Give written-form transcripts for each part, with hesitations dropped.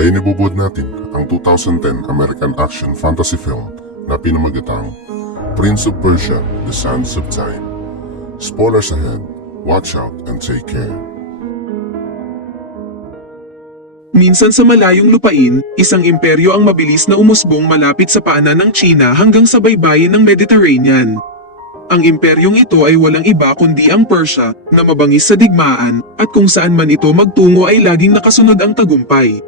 Ngayon ibubod natin ang 2010 American action fantasy film na pinamagatang Prince of Persia: The Sands of Time. Spoilers ahead. Watch out and take care. Minsan sa malayong lupain, isang imperyo ang mabilis na umusbong malapit sa paanan ng China hanggang sa baybayin ng Mediterranean. Ang imperyong ito ay walang iba kundi ang Persia, na mabangis sa digmaan, at kung saan man ito magtungo ay laging nakasunod ang tagumpay.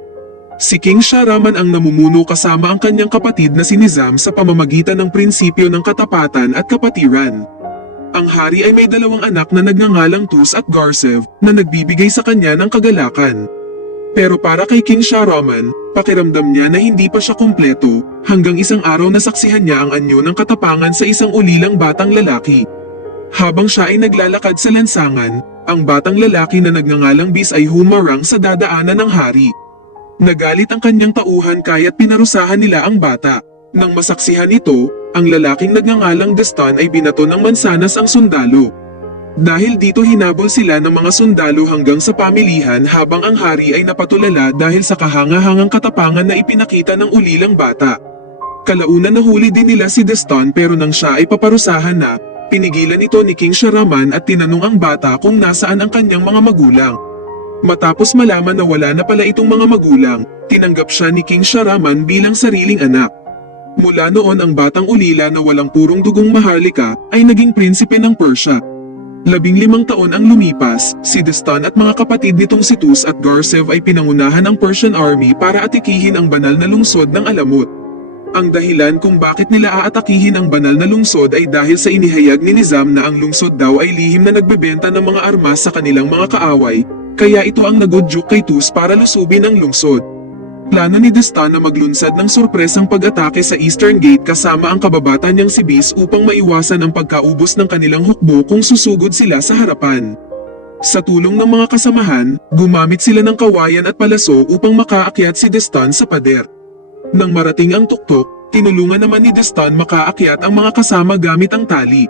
Si King Shahraman ang namumuno kasama ang kanyang kapatid na si Nizam sa pamamagitan ng prinsipyo ng katapatan at kapatiran. Ang hari ay may dalawang anak na nagngangalang Tus at Garsev na nagbibigay sa kanya ng kagalakan. Pero para kay King Shahraman, pakiramdam niya na hindi pa siya kumpleto, hanggang isang araw nasaksihan niya ang anyo ng katapangan sa isang ulilang batang lalaki. Habang siya ay naglalakad sa lansangan, ang batang lalaki na nagngangalang Bis ay humarang sa dadaanan ng hari. Nagalit ang kanyang tauhan kaya't pinarusahan nila ang bata. Nang masaksihan ito, ang lalaking nagngangalang Destan ay binato ng mansanas ang sundalo. Dahil dito hinabol sila ng mga sundalo hanggang sa pamilihan habang ang hari ay napatulala dahil sa kahangahangang katapangan na ipinakita ng ulilang bata. Kalaunan nahuli din nila si Destan pero nang siya ay paparusahan na, pinigilan ito ni King Shahraman at tinanong ang bata kung nasaan ang kanyang mga magulang. Matapos malaman na wala na pala itong mga magulang, tinanggap siya ni King Shahraman bilang sariling anak. Mula noon ang batang ulila na walang purong dugong maharlika ay naging prinsipe ng Persia. 15 taon ang lumipas, si Destan at mga kapatid nitong si Tus at Garsev ay pinangunahan ang Persian army para atikihin ang banal na lungsod ng Alamut. Ang dahilan kung bakit nila aatakihin ang banal na lungsod ay dahil sa inihayag ni Nizam na ang lungsod daw ay lihim na nagbebenta ng mga armas sa kanilang mga kaaway, kaya ito ang nagudyok kay Tus para lusubin ang lungsod. Plano ni Destan na maglunsad ng sorpresang pag-atake sa Eastern Gate kasama ang kababata niyang si Bis upang maiwasan ang pagkaubos ng kanilang hukbo kung susugod sila sa harapan. Sa tulong ng mga kasamahan, gumamit sila ng kawayan at palaso upang makaakyat si Destan sa pader. Nang marating ang tuktok, tinulungan naman ni Destan makaakyat ang mga kasama gamit ang tali.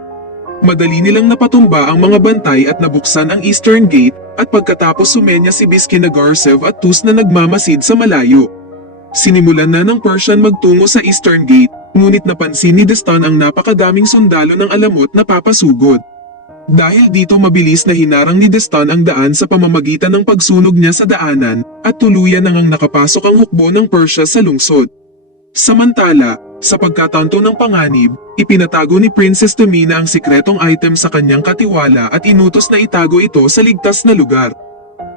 Madali nilang napatumba ang mga bantay at nabuksan ang Eastern Gate, at pagkatapos sumenya si Bis kina Garsev at Tus na nagmamasid sa malayo. Sinimulan na ng Persian magtungo sa Eastern Gate, ngunit napansin ni Destan ang napakadaming sundalo ng Alamut na papasugod. Dahil dito mabilis na hinarang ni Destan ang daan sa pamamagitan ng pagsunog niya sa daanan, at tuluyan nang nakapasok ang hukbo ng Persia sa lungsod. Samantala, sa pagkatanto ng panganib, ipinatago ni Princess Tamina ang sikretong item sa kanyang katiwala at inutos na itago ito sa ligtas na lugar.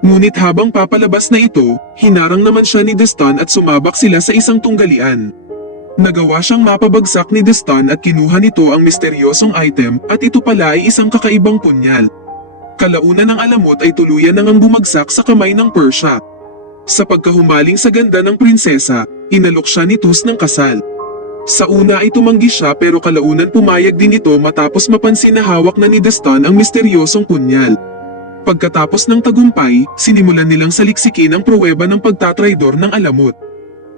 Ngunit habang papalabas na ito, hinarang naman siya ni Destan at sumabak sila sa isang tunggalian. Nagawa siyang mapabagsak ni Destan at kinuha nito ang misteryosong item at ito pala ay isang kakaibang punyal. Kalaunan ng Alamut ay tuluyan nang bumagsak sa kamay ng Persia. Sa pagkahumaling sa ganda ng prinsesa, inalok siya ni Tus ng kasal. Sa una ay tumanggi siya pero kalaunan pumayag din ito matapos mapansin na hawak na ni Destan ang misteryosong punyal. Pagkatapos ng tagumpay, sinimulan nilang saliksikin ang pruweba ng pagtatraidor ng Alamut.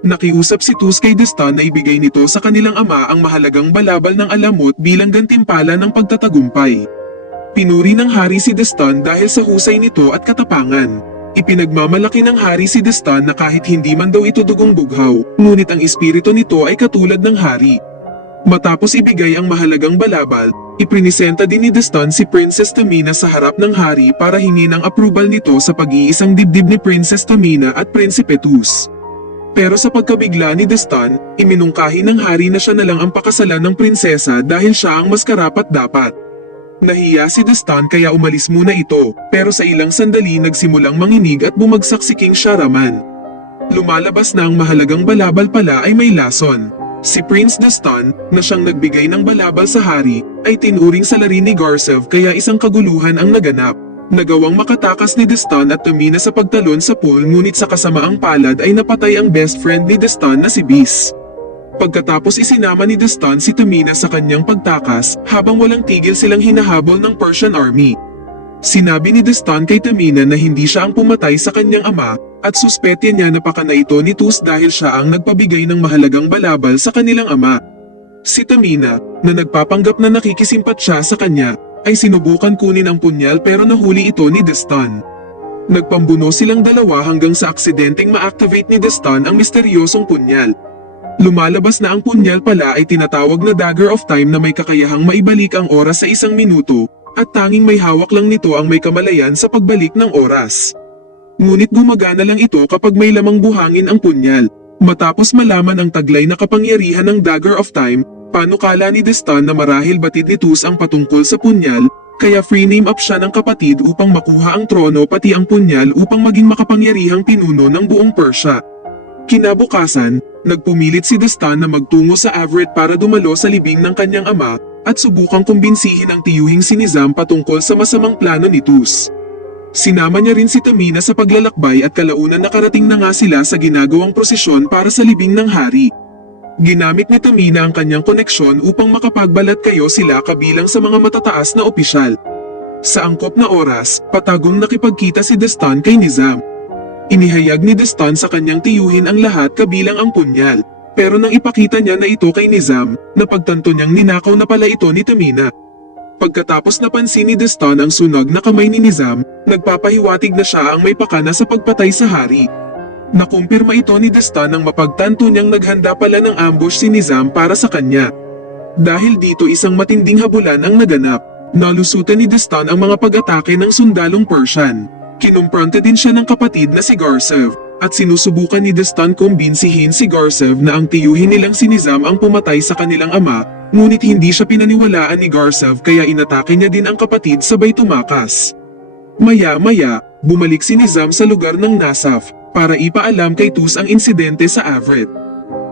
Nakiusap si Tus kay Destan na ibigay nito sa kanilang ama ang mahalagang balabal ng Alamut bilang gantimpala ng pagtatagumpay. Pinuri ng hari si Destan dahil sa husay nito at katapangan. Ipinagmamalaki ng hari si Destan na kahit hindi man daw ito dugong bughaw, ngunit ang espiritu nito ay katulad ng hari. Matapos ibigay ang mahalagang balabal, iprinisenta din ni Destan si Princess Tamina sa harap ng hari para hingin ang approval nito sa pag-iisang dibdib ni Princess Tamina at Prinsipe Tus. Pero sa pagkabigla ni Destan, iminungkahi ng hari na siya na lang ang pakasalan ng prinsesa dahil siya ang mas karapat-dapat. Nahiya si Destan kaya umalis muna ito, pero sa ilang sandali nagsimulang manginig at bumagsak si King Shahraman. Lumalabas na ang mahalagang balabal pala ay may lason. Si Prince Destan, na siyang nagbigay ng balabal sa hari, ay tinuring sa lari ni Garsev kaya isang kaguluhan ang naganap. Nagawang makatakas ni Destan at Tamina sa pagtalon sa pool ngunit sa kasamaang palad ay napatay ang best friend ni Destan na si Bis. Pagkatapos isinama ni Destan si Tamina sa kanyang pagtakas habang walang tigil silang hinahabol ng Persian army. Sinabi ni Destan kay Tamina na hindi siya ang pumatay sa kanyang ama at suspetya niya na pakana ito ni Tus dahil siya ang nagpabigay ng mahalagang balabal sa kanilang ama. Si Tamina, na nagpapanggap na nakikisimpat siya sa kanya, ay sinubukan kunin ang punyal pero nahuli ito ni Destan. Nagpambuno silang dalawa hanggang sa aksidenteng ma-activate ni Destan ang misteryosong punyal. Lumalabas na ang punyal pala ay tinatawag na Dagger of Time na may kakayahang maibalik ang oras sa 1 minuto, at tanging may hawak lang nito ang may kamalayan sa pagbalik ng oras. Ngunit gumagana lang ito kapag may lamang buhangin ang punyal. Matapos malaman ang taglay na kapangyarihan ng Dagger of Time, panukala ni Destan na marahil batid ni Tus ang patungkol sa punyal, kaya free-name up siya ng kapatid upang makuha ang trono pati ang punyal upang maging makapangyarihang pinuno ng buong Persia. Kinabukasan, nagpumilit si Destan na magtungo sa Everett para dumalo sa libing ng kanyang ama at subukang kumbinsihin ang tiyuhing si Nizam patungkol sa masamang plano ni Tus. Sinama niya rin si Tamina sa paglalakbay at kalaunan nakarating na nga sila sa ginagawang prosesyon para sa libing ng hari. Ginamit ni Tamina ang kanyang koneksyon upang makapagbalat kayo sila kabilang sa mga matataas na opisyal. Sa angkop na oras, patagong nakipagkita si Destan kay Nizam. Inihayag ni Destan sa kanyang tiyuhin ang lahat kabilang ang punyal, pero nang ipakita niya na ito kay Nizam, napagtanto niyang ninakaw na pala ito ni Tamina. Pagkatapos napansin ni Destan ang sunog na kamay ni Nizam, nagpapahiwatig na siya ang may pakana sa pagpatay sa hari. Nakumpirma ito ni Destan nang mapagtanto niyang naghanda pala ng ambush si Nizam para sa kanya. Dahil dito isang matinding habulan ang naganap, nalusutan ni Destan ang mga pag-atake ng sundalong Persian. Kinumpronte din siya ng kapatid na si Garsev, at sinusubukan ni Destan kumbinsihin si Garsev na ang tiyuhin nilang si Nizam ang pumatay sa kanilang ama, ngunit hindi siya pinaniwalaan ni Garsev kaya inatake niya din ang kapatid sabay tumakas. Maya-maya, bumalik si Nizam sa lugar ng Nasaf para ipaalam kay Tus ang insidente sa Everett.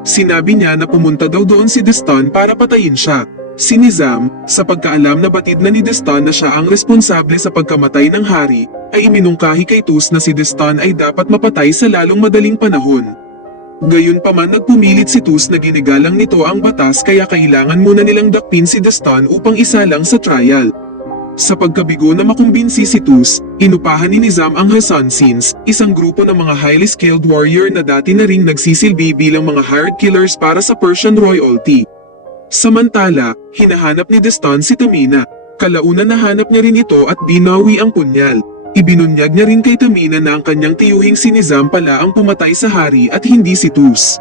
Sinabi niya na pumunta daw doon si Destan para patayin siya. Si Nizam, sa pagkaalam na batid na ni Destan na siya ang responsable sa pagkamatay ng hari, ay iminungkahi kay Tus na si Destan ay dapat mapatay sa lalong madaling panahon. Gayunpaman nagpumilit si Tus na ginigalang nito ang batas kaya kailangan muna nilang dakpin si Destan upang isalang sa trial. Sa pagkabigo na makumbinsi si Tus, inupahan ni Nizam ang Hasansins, isang grupo ng mga highly skilled warrior na dati na ring nagsisilbi bilang mga hired killers para sa Persian royalty. Samantala, hinahanap ni Destan si Tamina. Kalaunan nahanap niya rin ito at binawi ang punyal. Ibinunyag niya rin kay Tamina na ang kanyang tiyuhing si Nizam pala ang pumatay sa hari at hindi si Tus.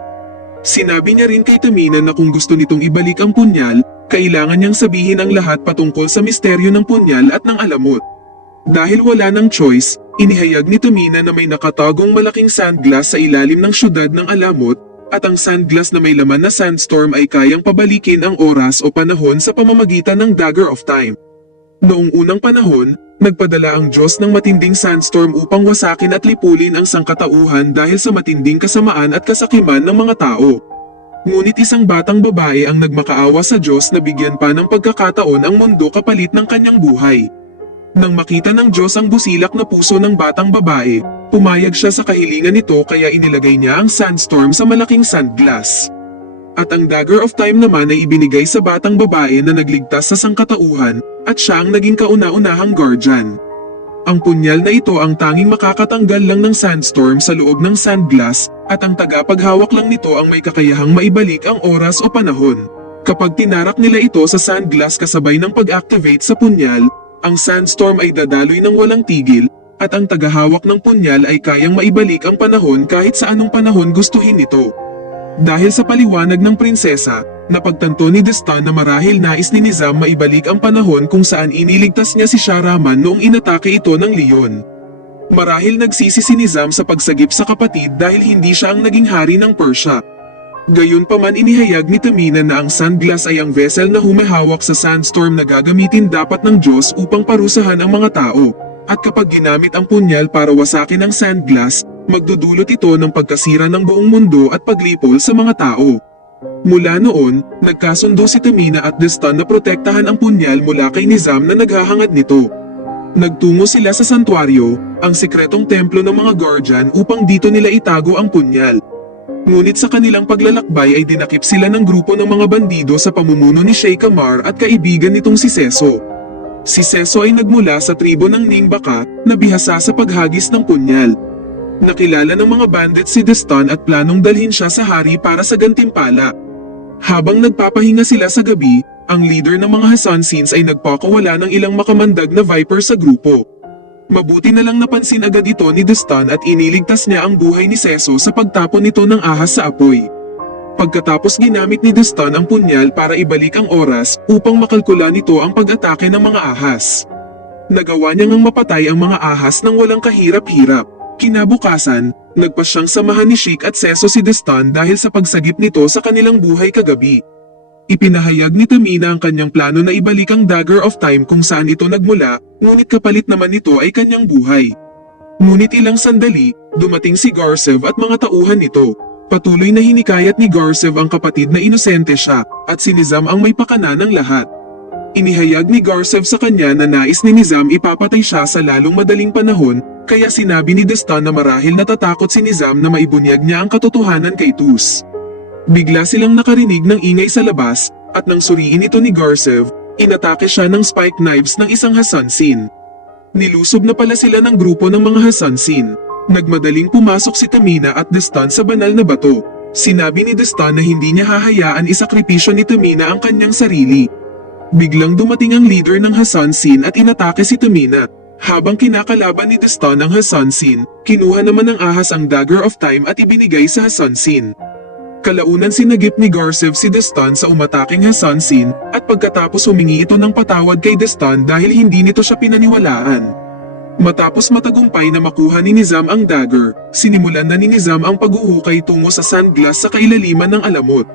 Sinabi niya rin kay Tamina na kung gusto nitong ibalik ang punyal, kailangan niyang sabihin ang lahat patungkol sa misteryo ng punyal at ng alamot. Dahil wala ng choice, inihayag ni Tamina na may nakatagong malaking sandglass sa ilalim ng syudad ng alamot, at ang sandglass na may laman na sandstorm ay kayang pabalikin ang oras o panahon sa pamamagitan ng Dagger of Time. Noong unang panahon, nagpadala ang Diyos ng matinding sandstorm upang wasakin at lipulin ang sangkatauhan dahil sa matinding kasamaan at kasakiman ng mga tao. Ngunit isang batang babae ang nagmakaawa sa Diyos na bigyan pa ng pagkakataon ang mundo kapalit ng kanyang buhay. Nang makita ng Diyos ang busilak na puso ng batang babae, pumayag siya sa kahilingan nito kaya inilagay niya ang sandstorm sa malaking sandglass. At ang Dagger of Time naman ay ibinigay sa batang babae na nagligtas sa sangkatauhan at siya ang naging kauna-unahang guardian. Ang punyal na ito ang tanging makakatanggal lang ng sandstorm sa loob ng sandglass at ang tagapaghawak lang nito ang may kakayahang maibalik ang oras o panahon. Kapag tinarak nila ito sa sandglass kasabay ng pag-activate sa punyal, ang sandstorm ay dadaloy ng walang tigil at ang tagahawak ng punyal ay kayang maibalik ang panahon kahit sa anong panahon gustuhin nito. Dahil sa paliwanag ng prinsesa, napagtanto ni Destan na marahil nais ni Nizam maibalik ang panahon kung saan iniligtas niya si Shahraman noong inatake ito ng leon. Marahil nagsisi si Nizam sa pagsagip sa kapatid dahil hindi siya ang naging hari ng Persia. Gayunpaman inihayag ni Tamina na ang sandglass ay ang vessel na humahawak sa sandstorm na gagamitin dapat ng Diyos upang parusahan ang mga tao. At kapag ginamit ang punyal para wasakin ang sandglass, magdudulot ito ng pagkasira ng buong mundo at paglipol sa mga tao. Mula noon, nagkasundo si Tamina at Destan na protektahan ang punyal mula kay Nizam na naghahangad nito. Nagtungo sila sa santuaryo, ang sikretong templo ng mga guardian upang dito nila itago ang punyal. Ngunit sa kanilang paglalakbay ay dinakip sila ng grupo ng mga bandido sa pamumuno ni Sheikh Amar at kaibigan nitong si Seso. Si Seso ay nagmula sa tribo ng Ningbaka na bihasa sa paghagis ng punyal. Nakilala ng mga bandit si Destan at planong dalhin siya sa hari para sa gantimpala. Habang nagpapahinga sila sa gabi, ang leader ng mga Hasansins ay nagpakawala ng ilang makamandag na Viper sa grupo. Mabuti na lang napansin agad ito ni Destan at iniligtas niya ang buhay ni Seso sa pagtapon nito ng ahas sa apoy. Pagkatapos ginamit ni Destan ang punyal para ibalik ang oras upang makalkula nito ang pag-atake ng mga ahas. Nagawa niya ngang mapatay ang mga ahas nang walang kahirap-hirap. Kinabukasan, nagpa siyang samahan ni Sheik at Seso si Destan dahil sa pagsagip nito sa kanilang buhay kagabi. Ipinahayag ni Tamina ang kanyang plano na ibalik ang Dagger of Time kung saan ito nagmula, ngunit kapalit naman nito ay kanyang buhay. Ngunit ilang sandali, dumating si Garcev at mga tauhan nito. Patuloy na hinikayat ni Garcev ang kapatid na inosente siya at si Nizam ang may pakana ng lahat. Inihayag ni Garcev sa kanya na nais ni Nizam ipapatay siya sa lalong madaling panahon, kaya sinabi ni Destan na marahil natatakot si Nizam na maibunyag niya ang katotohanan kay Tus. Bigla silang nakarinig ng ingay sa labas, at nang suriin ito ni Garcev, inatake siya ng spike knives ng isang Hassansin. Nilusob na pala sila ng grupo ng mga Hassansin. Nagmadaling pumasok si Tamina at Destan sa banal na bato. Sinabi ni Destan na hindi niya hahayaan isakripisyo ni Tamina ang kanyang sarili. Biglang dumating ang leader ng Hassansin at inatake si Tamina. Habang kinakalaban ni Destan ang Hassansin, kinuha naman ng ahas ang Dagger of Time at ibinigay sa Hassansin. Kalaunan sinagip ni Garcev si Destan sa umataking Hassansin at pagkatapos humingi ito ng patawad kay Destan dahil hindi nito siya pinaniwalaan. Matapos matagumpay na makuha ni Nizam ang dagger, sinimulan na ni Nizam ang paghuhukay tungo sa sandglass sa kailaliman ng alamot.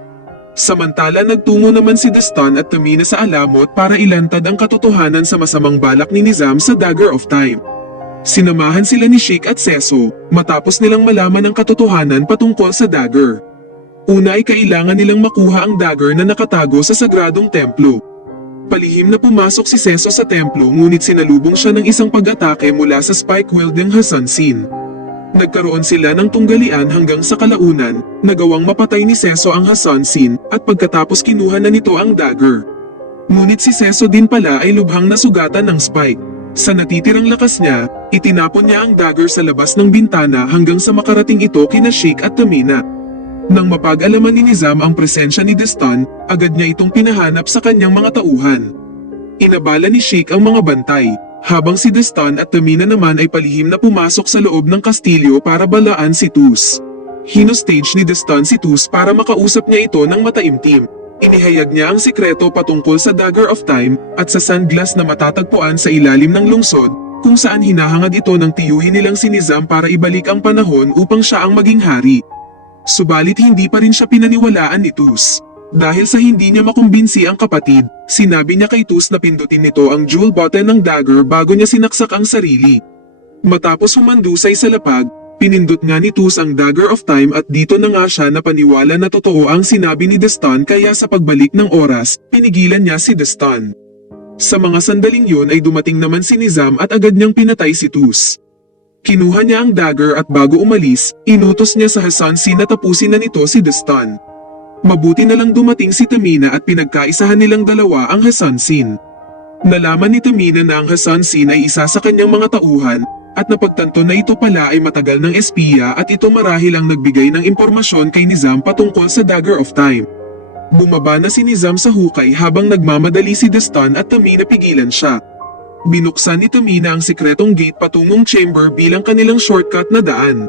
Samantala nagtungo naman si Destan at Tamina sa alamot para ilantad ang katotohanan sa masamang balak ni Nizam sa Dagger of Time. Sinamahan sila ni Sheik at Seso matapos nilang malaman ang katotohanan patungkol sa dagger. Una ay kailangan nilang makuha ang dagger na nakatago sa sagradong templo. Palihim na pumasok si Seso sa templo ngunit sinalubong siya ng isang pag-atake mula sa spike-wielding Hassansin. Nagkaroon sila ng tunggalian hanggang sa kalaunan, nagawang mapatay ni Seso ang Hassansin at pagkatapos kinuha na nito ang dagger. Ngunit si Seso din pala ay lubhang nasugatan ng spike. Sa natitirang lakas niya, itinapon niya ang dagger sa labas ng bintana hanggang sa makarating ito kina Sheik at Tamina. Nang mapag-alaman ni Nizam ang presensya ni Destan, agad niya itong pinahanap sa kanyang mga tauhan. Inabala ni Sheik ang mga bantay, habang si Destan at Tamina naman ay palihim na pumasok sa loob ng kastilyo para balaan si Tus. Hinostage ni Destan si Tus para makausap niya ito ng mataimtim. Inihayag niya ang sikreto patungkol sa Dagger of Time at sa sandglass na matatagpuan sa ilalim ng lungsod, kung saan hinahangad ito ng tiyuhin nilang si Nizam para ibalik ang panahon upang siya ang maging hari. Subalit hindi pa rin siya pinaniwalaan ni Tus. Dahil sa hindi niya makumbinsi ang kapatid, sinabi niya kay Tus na pindutin nito ang jewel button ng dagger bago niya sinaksak ang sarili. Matapos humandusay sa lapag, pinindot nga ni Tus ang Dagger of Time at dito na nga siya napaniwala na totoo ang sinabi ni Destan kaya sa pagbalik ng oras, pinigilan niya si Destan. Sa mga sandaling yun ay dumating naman si Nizam at agad niyang pinatay si Tus. Kinuha niya ang dagger at bago umalis, inutos niya sa Hassansin na tapusin na nito si Destan. Mabuti na lang dumating si Tamina at pinagkaisahan nilang dalawa ang Hassansin. Nalaman ni Tamina na ang Hassansin ay isa sa kanyang mga tauhan at napagtanto na ito pala ay matagal ng espiya at ito marahil ang nagbigay ng impormasyon kay Nizam patungkol sa Dagger of Time. Bumaba na si Nizam sa hukay habang nagmamadali si Destan at Tamina pigilan siya. Binuksan ni Tamina ang sikretong gate patungong chamber bilang kanilang shortcut na daan.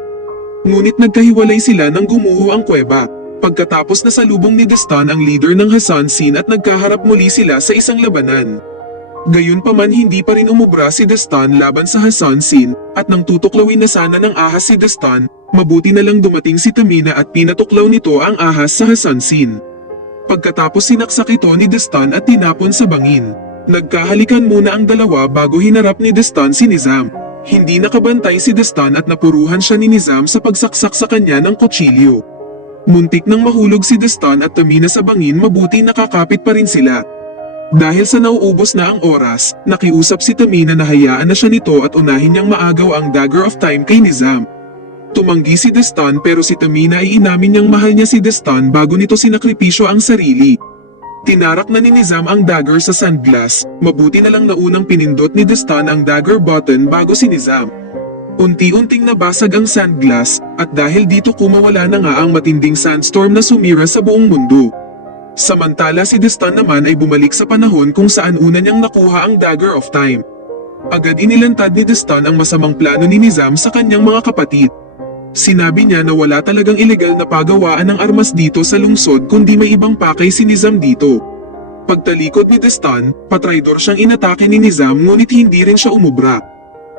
Ngunit nagkahiwalay sila nang gumuho ang kuweba. Pagkatapos na salubong ni Destan ang leader ng Hassansin at nagkaharap muli sila sa isang labanan. Gayunpaman hindi pa rin umubra si Destan laban sa Hassansin at nang tutuklawin na sana ng ahas si Destan, mabuti na lang dumating si Tamina at pinatuklaw nito ang ahas sa Hassansin. Pagkatapos sinaksak ito ni Destan at tinapon sa bangin. Nagkahalikan muna ang dalawa bago hinarap ni Destan si Nizam. Hindi nakabantay si Destan at napuruhan siya ni Nizam sa pagsaksak sa kanya ng kutsilyo. Muntik nang mahulog si Destan at Tamina sa bangin, mabuti nakakapit pa rin sila. Dahil sa nauubos na ang oras, nakiusap si Tamina na hayaan na siya nito at unahin niyang maagaw ang Dagger of Time kay Nizam. Tumanggi si Destan pero si Tamina ay inamin niyang mahal niya si Destan bago nito sinakripisyo ang sarili. Tinarak na ni Nizam ang dagger sa sandglass, mabuti na lang naunang pinindot ni Destan ang dagger button bago si Nizam. Unti-unting nabasag ang sandglass at dahil dito kumawala na nga ang matinding sandstorm na sumira sa buong mundo. Samantala si Destan naman ay bumalik sa panahon kung saan una niyang nakuha ang Dagger of Time. Agad inilantad ni Destan ang masamang plano ni Nizam sa kanyang mga kapatid. Sinabi niya na wala talagang ilegal na pagawaan ng armas dito sa lungsod kundi may ibang pakay si Nizam dito. Pagtalikod ni Destan, patraidor siyang inatake ni Nizam ngunit hindi rin siya umubra.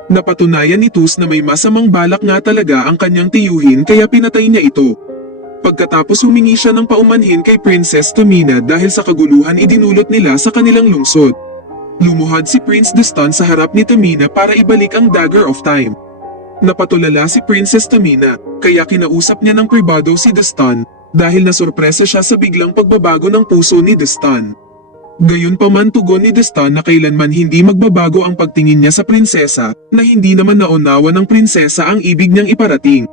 Napatunayan ni Tus na may masamang balak nga talaga ang kanyang tiyuhin kaya pinatay niya ito. Pagkatapos humingi siya ng paumanhin kay Princess Tamina dahil sa kaguluhan idinulot nila sa kanilang lungsod. Lumuhad si Prince Destan sa harap ni Tamina para ibalik ang Dagger of Time. Napatulala si Princess Tamina, kaya kinausap niya ng pribado si Destan dahil nasurpresa siya sa biglang pagbabago ng puso ni Destan. Gayunpaman tugon ni Destan na kailanman hindi magbabago ang pagtingin niya sa prinsesa na hindi naman naunawa ng prinsesa ang ibig niyang iparating.